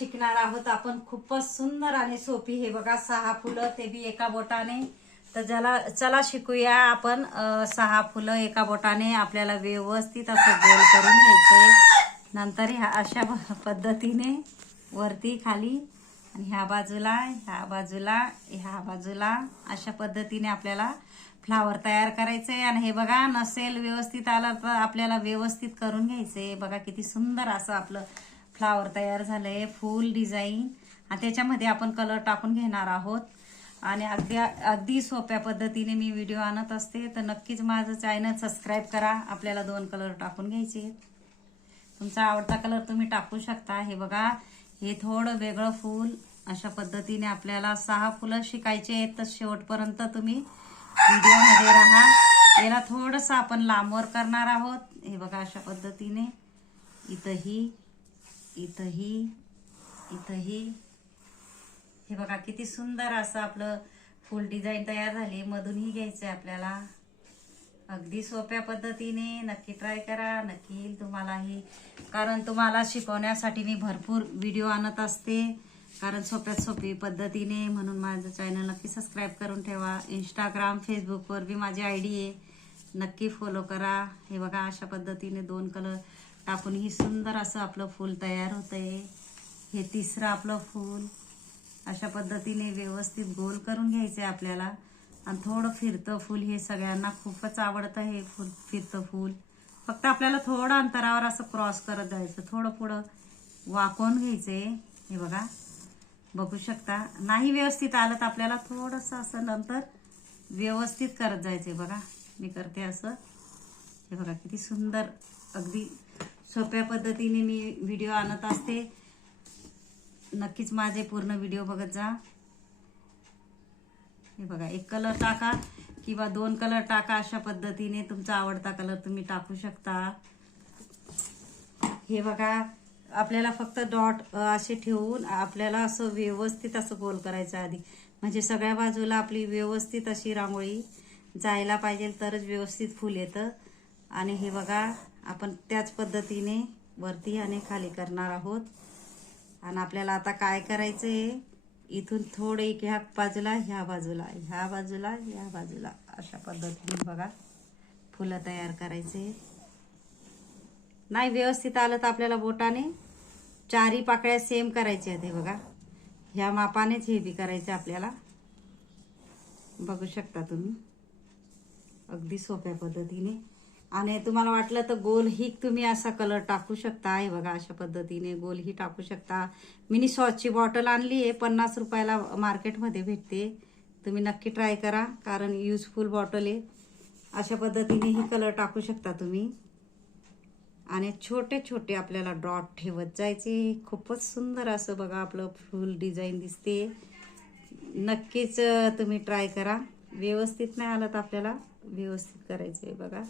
शिकणार आहोत आपण खूपच सुंदर आणि सोपी. हे बघा 6 फुलं, ते बी एका बोटाने. तर चला शिकूया आपण 6 फुलं एका बोटाने आपल्याला व्यवस्थित असं गोल करून घ्यायचे. नंतर ह्या अशा पद्धतीने वरती खाली आणि ह्या बाजूला ह्या बाजूला अशा पद्धतीने आपल्याला फ्लावर तयार करायचंय. आणि हे बघा नसेल व्यवस्थित आलं तर आपल्याला व्यवस्थित करून घ्यायचंय. बघा किती सुंदर असं आपलं फ्लावर तयार झालंय, फुल डिझाईन. आणि त्याच्यामध्ये आपण कलर टाकून घेणार आहोत. आणि अगदी सोप्या पद्धतीने मी व्हिडिओ आणत असते. तर नक्कीच माझं चॅनल सबस्क्राईब करा. आपल्याला 2 कलर टाकून घ्यायचे. तुमचा आवडता कलर तुम्ही टाकू शकता. हे बघा हे थोडं वेगळं फूल अशा पद्धतीने आपल्याला 6 फुलं शिकायचे आहेत. तर शेवटपर्यंत तुम्ही व्हिडिओमध्ये राहा. याला थोडंसं आपण लांबवर करणार आहोत. हे बघा अशा पद्धतीने इथंही हे बघा किती सुंदर असं आपलं फुल डिझाईन तयार झाली. मधूनही घ्यायचं आहे आपल्याला. अगदी सोप्या पद्धतीने नक्की ट्राय करा. नक्की तुम्हालाही, कारण तुम्हाला शिकवण्यासाठी मी भरपूर व्हिडिओ आणत असते. कारण सोप्यात सोपी पद्धतीने, म्हणून माझं चॅनल नक्की सबस्क्राईब करून ठेवा. इंस्टाग्राम फेसबुकवर बी माझी ID आहे, नक्की फॉलो करा. हे बघा अशा पद्धतीने 2 कलर टाकून ही सुंदर असं आपलं फूल तयार होतंय. हे तिसरं आपलं फूल अशा पद्धतीने व्यवस्थित गोल करून घ्यायचंय आपल्याला. आणि थोडं फिरतं फूल, हे सगळ्यांना खूपच आवडतं. हे फूल फिरतं फूल फक्त आपल्याला थोडं अंतरावर असं क्रॉस करत जायचं, थोडं पुढं वाकवून घ्यायचंय. हे बघा बघू शकता. नाही व्यवस्थित आलं तर आपल्याला थोडंसं असं नंतर व्यवस्थित करत जायचंय. बघा मी करते असं. हे बघा किती सुंदर, अगदी सोप्या पद्धतीने मी व्हिडिओ आणत असते. नक्कीच माझे पूर्ण व्हिडिओ बघत जा. हे बघा 1 कलर टाका किंवा 2 कलर टाका. अशा पद्धतीने तुमचा आवडता कलर तुम्ही टाकू शकता. हे बघा आपल्याला फक्त डॉट असे ठेवून आपल्याला असं व्यवस्थित असं गोल करायचं आधी. म्हणजे सगळ्या बाजूला आपली व्यवस्थित अशी रांगोळी जायला पाहिजे, तरच व्यवस्थित फूल येतं. आणि हे बघा आपण त्याच पद्धतीने वरती आणि खाली करणार आहोत. आणि आपल्याला आता काय करायचंय, इथून थोडे ह्या बाजूला ह्या बाजूला अशा पद्धतीने बघा फुलं तयार करायचे. नाही व्यवस्थित आलं तर आपल्याला बोटाने 4 पाकळ्या सेम करायच्या आहेत. हे बघा ह्या मापानेच हे बी करायचे आपल्याला. बघू शकता तुम्ही अगदी सोप्या पद्धतीने. आणि तुम्हाला वाटलं तर गोल ही तुम्ही असा कलर टाकू शकता. हे बघा अशा पद्धतीने गोल ही टाकू शकता. मिनी सॉसची बॉटल आणली आहे, 50 रुपयाला मार्केटमध्ये भेटते. तुम्ही नक्की ट्राय करा, कारण युजफुल बॉटल आहे. अशा पद्धतीने ही कलर टाकू शकता तुम्ही. आणि छोटे छोटे आपल्याला डॉट ठेवत जायचे. खूपच सुंदर असं बघा आपलं फुल डिझाईन दिसते. नक्कीच तुम्ही ट्राय करा. व्यवस्थित नाही आलं तर आपल्याला व्यवस्थित करायचं आहे. बघा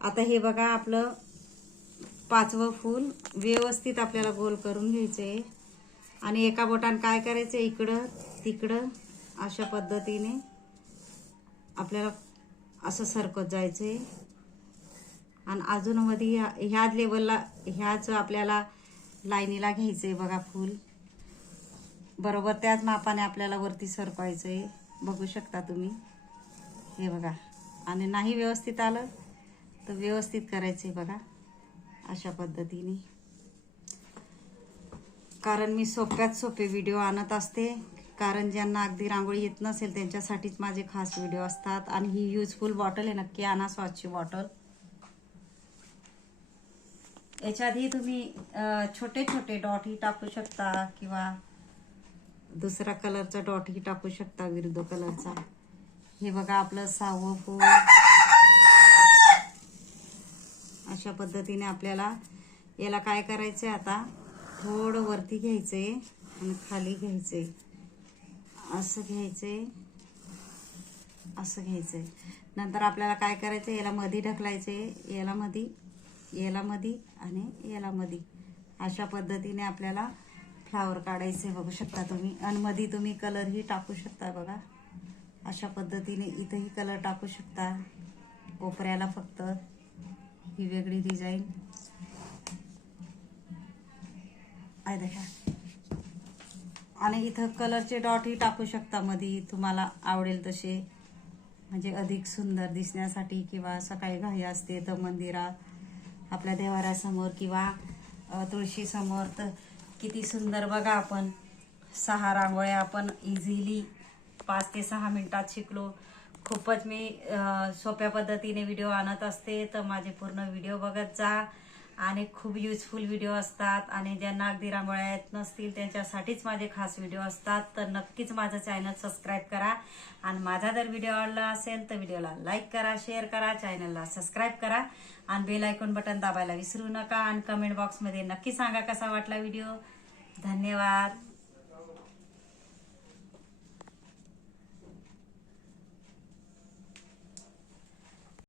आता हे बघा आपलं 5वं फूल व्यवस्थित आपल्याला गोल करून घ्यायचंय. आणि एका बोटाने काय करायचं, इकडं तिकडं अशा पद्धतीने आपल्याला असं सरकत जायचंय. आणि अजून मध्ये ह्याच लेवलला ह्याच आपल्याला लाईनीला घ्यायचंय. बघा फूल बरोबर त्याच मापाने आपल्याला वरती सरकवायचंय. बघू शकता तुम्ही. हे बघा. आणि नाही व्यवस्थित आलं तर व्यवस्थित करायचंय. बघा अशा पद्धतीने, कारण मी सोप्यात सोपे व्हिडिओ आणत असते. कारण ज्यांना अगदी रांगोळी येत नसेल त्यांच्यासाठीच माझे खास व्हिडिओ असतात. आणि ही युजफुल बॉटल आहे, नक्की आणा सॉसची बॉटल. याच्यातही तुम्ही छोटे छोटे डॉट ही टाकू शकता किंवा दुसरा कलरचा डॉट ही टाकू शकता, विरुद्ध कलरचा. हे बघा आपलं 6वं फूल अशा पद्धतीने आपल्याला याला काय करायचंय, आता थोडं वरती घ्यायचंय आणि खाली घ्यायचंय. असं घ्यायचंय, असं घ्यायचंय. नंतर आपल्याला काय करायचंय, याला मध्ये ढकलायचंय, याला मध्ये आणि याला मध्ये. अशा पद्धतीने आपल्याला फ्लावर काढायचे. बघू शकता तुम्ही. आणि मध्ये तुम्ही कलर ही टाकू शकता. बघा अशा पद्धतीने इथंही कलर टाकू शकता. कोपऱ्याला फक्त ही वेगळी डिझाईन आहे. देखा आणि इथं कलरचे डॉटही टाकू शकता मध्ये, तुम्हाला आवडेल तसे, म्हणजे अधिक सुंदर दिसण्यासाठी. किंवा सकाळी घाई असते तर मंदिरात आपल्या देवाऱ्यासमोर किंवा तुळशीसमोर तर किती सुंदर बघा. आपण 6 रांगोळ्या आपण इझिली 5 ते 6 मिनिटात शिकलो. खूपच मी सोप्या पद्धतीने व्हिडिओ आणत असते, तर माझे पूर्ण व्हिडिओ बघत जा. आणि खूप युजफुल व्हिडिओ असतात, आणि ज्यांना अगदी रांगोळ्या येत नसतील त्यांच्यासाठीच माझे खास व्हिडिओ असतात. तर नक्कीच माझं चॅनल सबस्क्राईब करा. आणि माझा जर व्हिडिओ आवडला असेल तर व्हिडिओला लाईक करा, शेअर करा, चॅनलला सबस्क्राईब करा, आणि बेल आयकॉन बटन दाबायला विसरू नका. आणि कमेंट बॉक्समध्ये नक्की सांगा कसा वाटला व्हिडिओ. धन्यवाद.